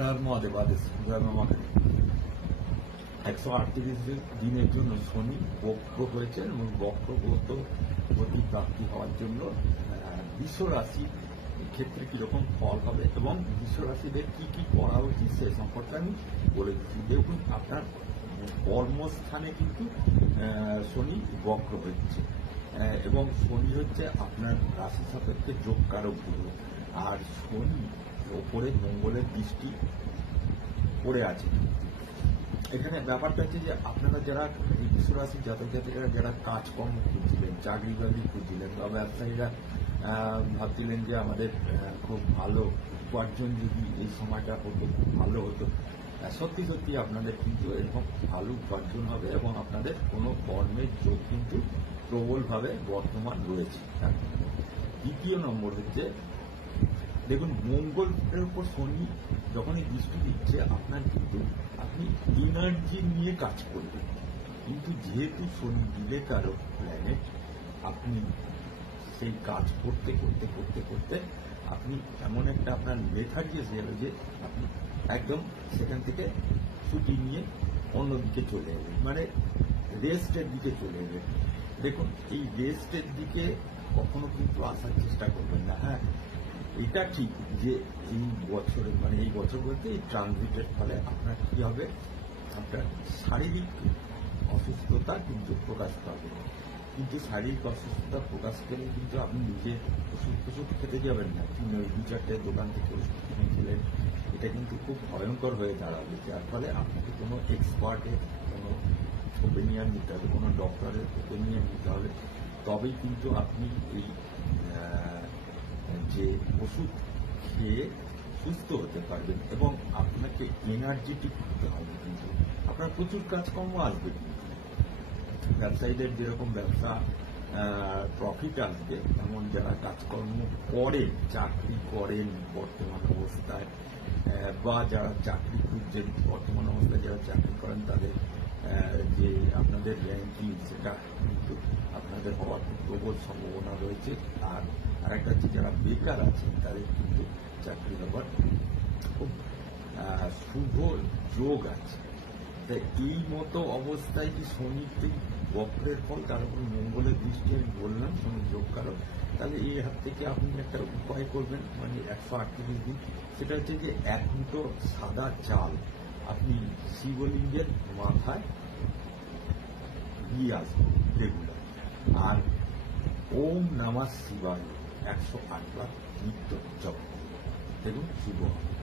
हर हर महादेव आदेश আমাকে 138 দিনের জন্য শনি বক্র হয়েছে এবং বক্রগত গতি প্রাপ্তি হওয়ার জন্য বৃষ রাশি ক্ষেত্রে কিরকম ফল হবে এবং বৃষ রাশিদের কি কি করা উচিত সে সম্পর্কে আমি বলে দিচ্ছি। দেখুন, আপনার কর্মস্থানে কিন্তু শনি বক্র হচ্ছে এবং শনি হচ্ছে আপনার রাশি সাপেক্ষে যোগকারক গ্রহ, আর শনি ওপরে মঙ্গলের দৃষ্টি পড়ে আছে। এখানে ব্যাপারটা হচ্ছে যে আপনারা যারা বিশ্বরাশি জাতক জাতিকারা যারা কাজকর্ম খুঁজছিলেন, চাকরি বাকরি খুঁজছিলেন বা ব্যবসায়ীরা ভাবছিলেন যে আমাদের খুব ভালো উপার্জন যদি এই সময়টা হতো খুব ভালো হতো, সত্যি সত্যি আপনাদের কিন্তু এরকম ভালো উপার্জন হবে এবং আপনাদের কোনো কর্মের যোগ কিন্তু প্রবলভাবে বর্তমান রয়েছে। দ্বিতীয় নম্বর হচ্ছে, দেখুন, মঙ্গলের উপর শনি যখনই দৃষ্টি দিচ্ছে আপনার কিন্তু আপনি এনার্জি নিয়ে কাজ করবেন, কিন্তু যেহেতু শনি বিলেকারক প্ল্যানেট, আপনি সেই কাজ করতে করতে করতে করতে আপনি এমন একটা আপনার লেথার্জি এসে যাবে যে আপনি একদম সেখান থেকে ছুটি নিয়ে অন্যদিকে চলে যাবেন, মানে রেস্টের দিকে চলে যাবেন। দেখুন, এই রেস্টের দিকে কখনো কিন্তু আসার চেষ্টা করবেন না। হ্যাঁ, এটা ঠিক যে এই বছরে, মানে এই বছর বলতে এই ট্রানজিটের ফলে আপনার কি হবে, আপনার শারীরিক অসুস্থতা কিন্তু প্রকাশ পাবে, কিন্তু শারীরিক অসুস্থতা প্রকাশ পেলে কিন্তু আপনি নিজে ওষুধ খেতে যাবেন না। কিন্তু ওই 2-4টে দোকান থেকে ওষুধ কিনেছিলেন, এটা কিন্তু খুব ভয়ঙ্কর হয়ে দাঁড়াবে, যার ফলে আপনাকে কোনো এক্সপার্টের কোনো ওপিনিয়ন নিতে হবে, কোনো ডক্টরের ওপিনিয়ন নিতে হবে, তবেই কিন্তু আপনি এই যে ওষুধ খেয়ে সুস্থ হতে পারবেন এবং আপনাকে এনার্জেটিক হতে হবে। কিন্তু আপনার প্রচুর কাজকর্ম আসবে, কিন্তু ব্যবসায়ীদের যেরকম ব্যবসা প্রফিট আসবে, এমন যারা কাজকর্ম করেন, চাকরি করেন বর্তমান অবস্থায়, বা যারা চাকরি খুঁজছেন বর্তমান অবস্থায়, যারা চাকরি করেন তাদের যে আপনাদের র্যাঙ্কিং সেটা কিন্তু আপনাদের হওয়ার প্রবল সম্ভাবনা রয়েছে। আর আরেকটা হচ্ছে, যারা বেকার আছেন তাদের কিন্তু চাকরি হওয়ার খুব শুভ যোগ আছে। তাই এই মতো অবস্থায় কি শনিতে বক্রের ফল, তার উপর মঙ্গলের দৃষ্টি আমি বললাম শনি যোগ কারণ, তাহলে এই হাত থেকে আপনি একটা উপায় করবেন, মানে 138 দিন, সেটা হচ্ছে যে 1 মুঠো সাদা চাল আপনি শিবলিঙ্গের মাথায় দিয়ে আসবেন রেগুলার, আর ওম নমঃ শিবায় 108 বার নিত্য জপ, দেখুন শুভ হবে।